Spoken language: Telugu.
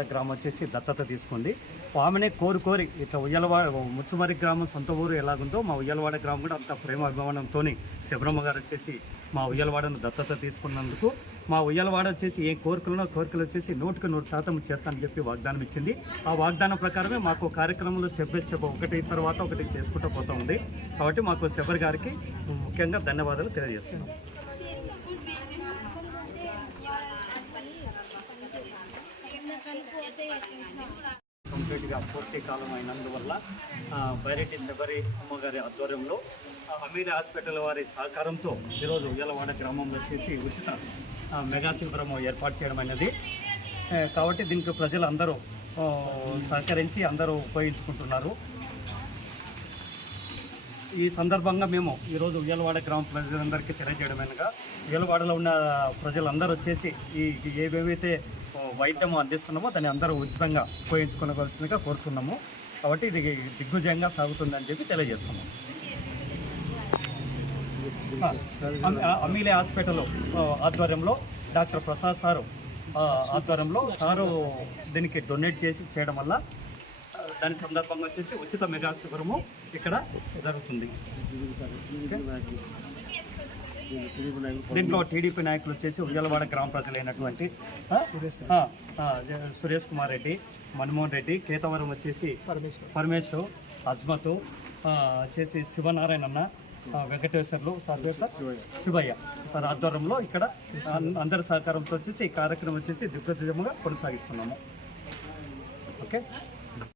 ఉయ్యలవాడ గ్రామం వచ్చేసి దత్తత తీసుకుంది ఆమెనే కోరి కోరి ఇట్లా ఉయ్యలవాడ ముచ్చుమరి గ్రామం సొంత ఊరు ఎలాగుందో మా ఉయ్యలవాడ గ్రామం కూడా అంత ప్రేమ అభిమానంతో శబరమ్మ గారు వచ్చేసి మా ఉయ్యలవాడను దత్తత తీసుకున్నందుకు మా ఉయ్యలవాడ వచ్చేసి ఏ కోరికలున్నో కోరికలు వచ్చేసి నూటికి నూరు శాతం చేస్తానని చెప్పి వాగ్దానం ఇచ్చింది. ఆ వాగ్దానం ప్రకారమే మాకు కార్యక్రమంలో స్టెప్ బై స్టెప్ ఒకటి తర్వాత ఒకటి చేసుకుంటూ పోతూ ఉంది. కాబట్టి మాకు శబరి గారికి ముఖ్యంగా ధన్యవాదాలు తెలియజేస్తున్నాం. కంప్లీట్గా పూర్తి కాలం అయినందువల్ల బైరెడ్డి శబరి అమ్మగారి ఆధ్వర్యంలో ఆ, అమీర్ హాస్పిటల్ వారి సహకారంతో ఈరోజు ఉయ్యలవాడ గ్రామంలో వచ్చేసి ఉచిత మెగా శిబిరం ఏర్పాటు చేయడం అనేది కాబట్టి దీనికి ప్రజలు అందరూ సహకరించి అందరూ ఉపయోగించుకుంటున్నారు. ఈ సందర్భంగా మేము ఈరోజు ఉయ్యలవాడ గ్రామ ప్రజలందరికీ తెలియజేయడమేనగా ఉయ్యలవాడలో ఉన్న ప్రజలందరూ వచ్చేసి ఈ ఏవేవైతే వైద్యం అందిస్తున్నామో. దాన్ని అందరూ ఉచితంగా ఉపయోగించుకోవలసిందిగా కోరుతున్నాము. కాబట్టి ఇది దిగ్విజయంగా సాగుతుందని చెప్పి తెలియజేస్తున్నాము. అమీలే హాస్పిటల్ ఆధ్వర్యంలో డాక్టర్ ప్రసాద్ సారు ఆధ్వర్యంలో సారు దీనికి డొనేట్ చేసి చేయడం వల్ల దాని సందర్భంగా వచ్చేసి ఉచిత మెగా శిబిరము ఇక్కడ జరుగుతుంది. దీంట్లో టీడీపీ నాయకులు వచ్చేసి ఉయ్యాలవాడ గ్రామ ప్రజలైనటువంటి సురేష్ కుమార్ రెడ్డి మన్మోహన్ రెడ్డి కేతవరం వచ్చేసి పరమేశ్వర్ అజ్మత్ వచ్చేసి శివనారాయణ అన్న Venkateswarlu sir sir? Sivayya. Sir ఆధ్వర్యంలో ఇక్కడ అందరి సహకారంతో వచ్చేసి ఈ కార్యక్రమం వచ్చేసి దిగ్విజయంగా కొనసాగిస్తున్నాము. ఓకే?